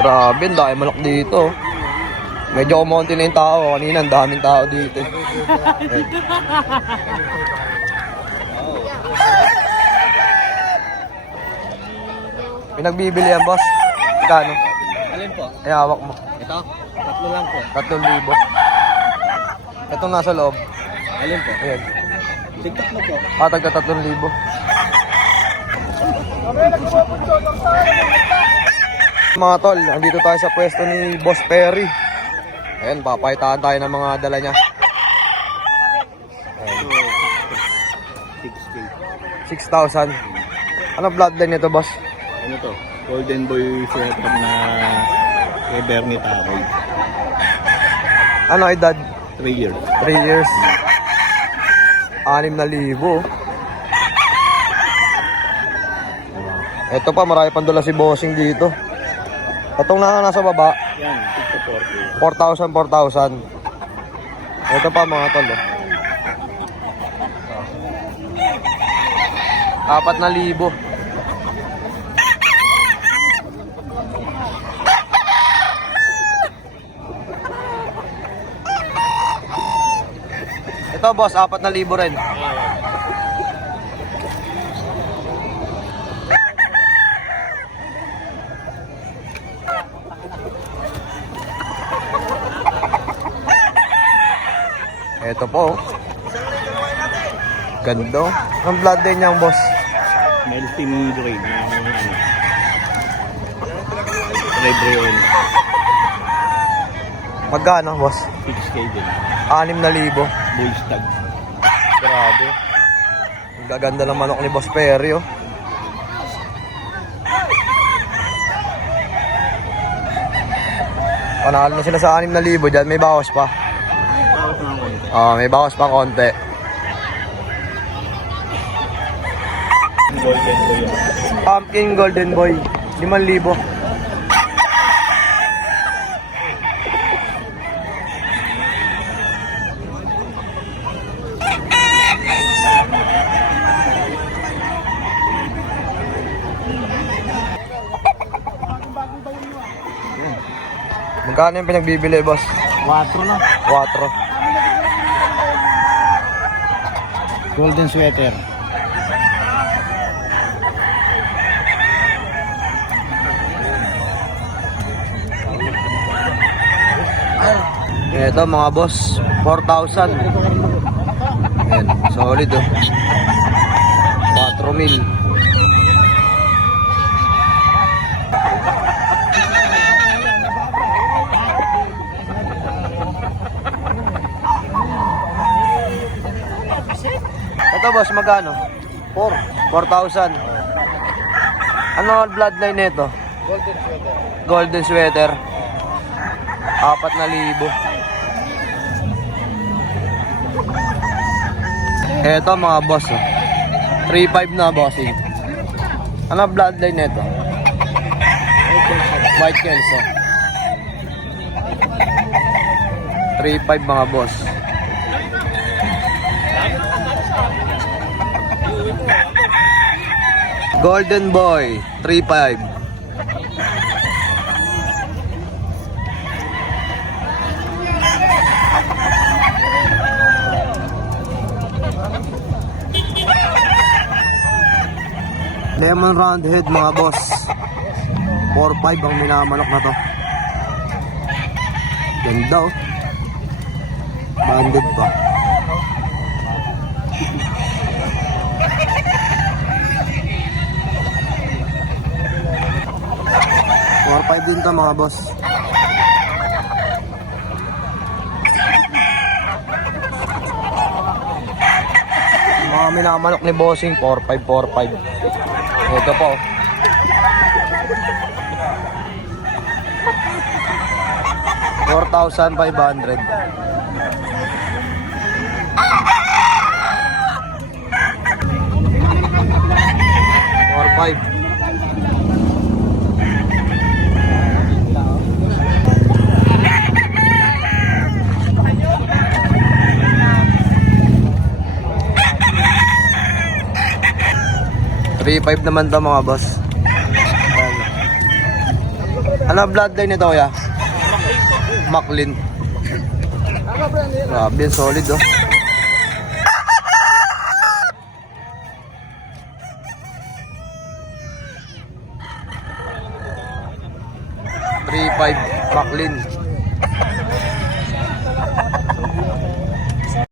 Grabe, ang dami manok dito. Medyo kumonti na yung tao. Kanina, ang daming tao dito. Pinagbibili yan, boss. Kano? Alin po? Ay, hawak mo. Ito? 3 lang po. 3,000. Itong nasa loob. Alin po? Ayan. TikTok na po. Patag ka 3,000. Mga tol, andito tayo sa pwesto ni Boss Perry. Ayan, papayitaan tayo ng mga dala niya. 6K. 6,000. Ano bloodline nito, boss? Ano to? Golden Boy setup na kay Bernie Takoy. Ano edad? 3 years. 3 years. 6,000. Ito pa, marami pang dala si Bossing dito. Itong nasa baba, Yan, 6 to 4,000. 40. Ito pa mga tol. 4,000. Ito boss, 4,000 rin. Ito po. Ganda. Ang blood din niyang boss. Melting grade. Red Rayon. Magkano boss? 6K din. 6,000. Bull stag. Grabe. Ang gaganda ng manok ni Boss Perry, oh. Panalo na sila sa 6,000 dyan. May bawas pa. Bakit naman konti? May bawas pa konti. Golden Boy. Pumpkin Golden Boy. 5,000. Magkano yung pinagbibili, boss? 4 lang. 4. Golden sweater. Ito mga boss, 4,000. Ayan, solid oh. 4,000. Ito boss, magkano? 4,000. Ano ang bloodline nito? Golden sweater. Golden sweater. 4,000. Eto mga boss, oh. 3,500 na bossing. Ano bloodline nito? White Kelso. 3,500 mga boss. Golden Boy, 3,500. Lemon Roundhead mga boss, 4,500 ang minamanok na to. Ganda oh. Banded pa. $4,500 din to mga boss. Mga minamanok ni Bossing, 4,500. Ito po. $4,500. 4,500. $3,500 naman to mga boss. Ano Ano ang bloodline nito, kuya? Maclean. Grabe, solid, oh. 3.5 Maclean.